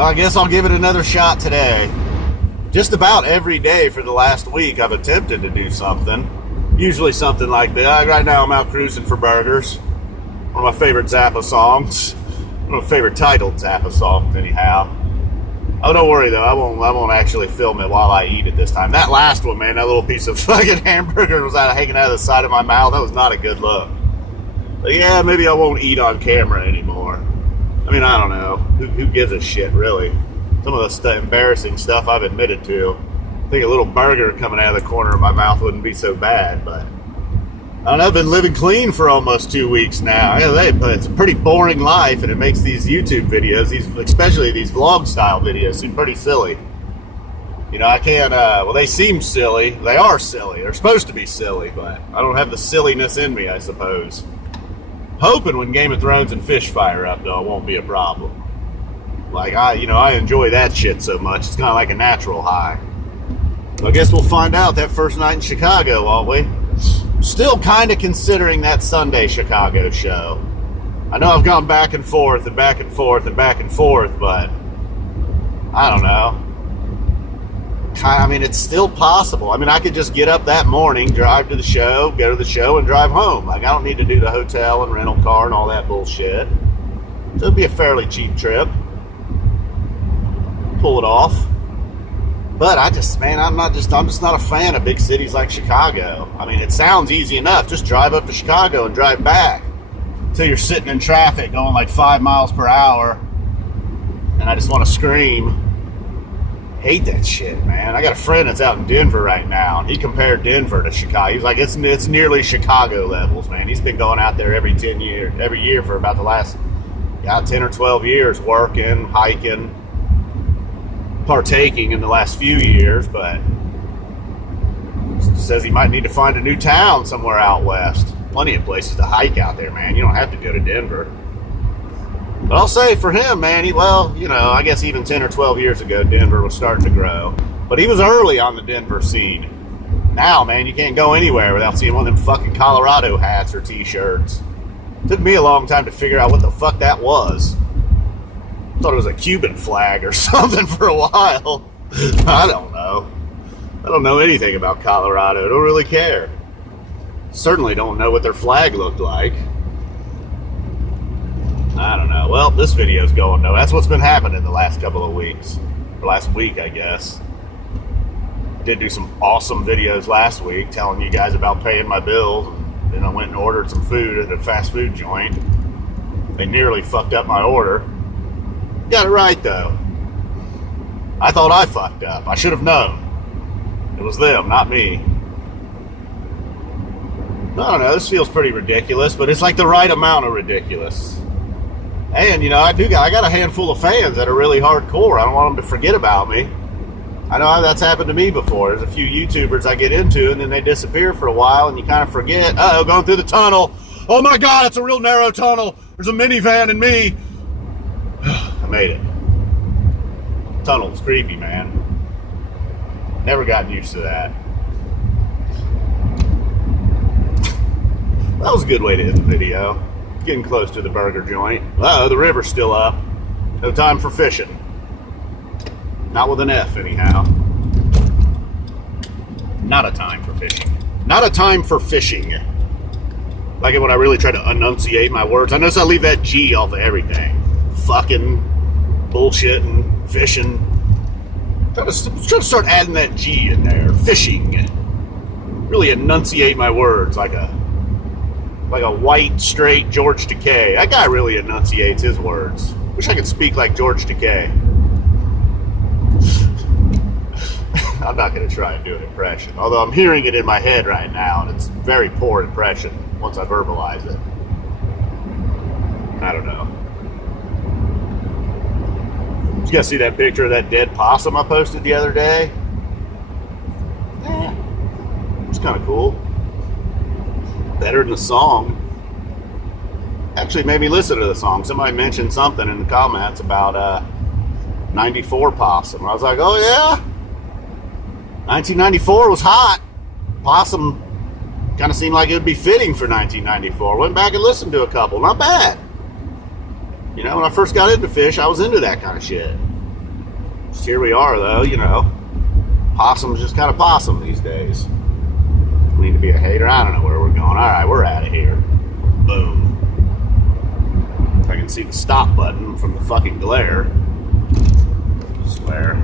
Well, I guess I'll give it another shot today. Just about every day for the last week, I've attempted to do something. Usually something like that. Right now, I'm out cruising for burgers. One of my favorite Zappa songs. One of my favorite titled Zappa songs, anyhow. Oh, don't worry though. I won't actually film it while I eat it this time. That last one, man, that little piece of fucking hamburger was hanging out of the side of my mouth. That was not a good look. But yeah, maybe I won't eat on camera anymore. I mean, I don't know. Who gives a shit, really? Some of the embarrassing stuff I've admitted to. I think a little burger coming out of the corner of my mouth wouldn't be so bad, but I don't know. I've been living clean for almost 2 weeks now. It's a pretty boring life, and it makes these YouTube videos, especially these vlog style videos, seem pretty silly. You know, I can't, well, they seem silly. They are silly. They're supposed to be silly, but I don't have the silliness in me, I suppose. Hoping when Game of Thrones and Fish fire up, though, it won't be a problem. Like, I enjoy that shit so much. It's kind of like a natural high. So I guess we'll find out that first night in Chicago, won't we? Still kind of considering that Sunday Chicago show. I know I've gone back and forth and back and forth and back and forth, but I don't know. I mean, it's still possible. I mean, I could just get up that morning, drive to the show, go to the show, and drive home. Like, I don't need to do the hotel and rental car and all that bullshit. So it'd be a fairly cheap trip. Pull it off. But I'm just not a fan of big cities like Chicago. I mean, it sounds easy enough. Just drive up to Chicago and drive back until you're sitting in traffic going like 5 miles per hour. And I just want to scream. Hate that shit, man. I got a friend that's out in Denver right now, and he compared Denver to Chicago. He's like, it's nearly Chicago levels, man. He's been going out there every year for about the last 10 or 12 years, working, hiking, partaking in the last few years, but says he might need to find a new town somewhere out west. Plenty of places to hike out there, man. You don't have to go to Denver. But I'll say for him, man, I guess even 10 or 12 years ago, Denver was starting to grow. But he was early on the Denver scene. Now, man, you can't go anywhere without seeing one of them fucking Colorado hats or t-shirts. Took me a long time to figure out what the fuck that was. Thought it was a Cuban flag or something for a while. I don't know. I don't know anything about Colorado. I don't really care. Certainly don't know what their flag looked like. I don't know. Well, this video's going though. That's what's been happening the last couple of weeks. Or last week, I guess. Did do some awesome videos last week telling you guys about paying my bills. And then I went and ordered some food at a fast food joint. They nearly fucked up my order. Got it right though. I thought I fucked up. I should have known. It was them, not me. I don't know. This feels pretty ridiculous, but it's like the right amount of ridiculous. And, I got a handful of fans that are really hardcore. I don't want them to forget about me. I know that's happened to me before. There's a few YouTubers I get into, and then they disappear for a while, and you kind of forget. Uh-oh, going through the tunnel. Oh, my God, it's a real narrow tunnel. There's a minivan and me. I made it. Tunnel's creepy, man. Never gotten used to that. That was a good way to end the video. Getting close to the burger joint. Uh-oh, the river's still up. No time for fishing. Not with an F, anyhow. Not a time for fishing. Not a time for fishing. Like it when I really try to enunciate my words. I notice I leave that G off of everything. Fucking, bullshitting, fishing. Try to start adding that G in there. Fishing. Really enunciate my words like a white, straight George Takei. That guy really enunciates his words. Wish I could speak like George Takei. I'm not going to try and do an impression. Although I'm hearing it in my head right now, and it's a very poor impression once I verbalize it. I don't know. Did you guys see that picture of that dead possum I posted the other day? Yeah. It's kind of cool. Better than the song. Actually made me listen to the song. Somebody mentioned something in the comments about 94 possum. I was like, oh yeah? 1994 was hot. Possum kind of seemed like it would be fitting for 1994. Went back and listened to a couple. Not bad. When I first got into fish, I was into that kind of shit. Just here we are, though, you know. Possum's just kind of possum these days. We need to be a hater. I don't know where we're going. All right, we're out of here. Boom. If I can see the stop button from the fucking glare. I swear.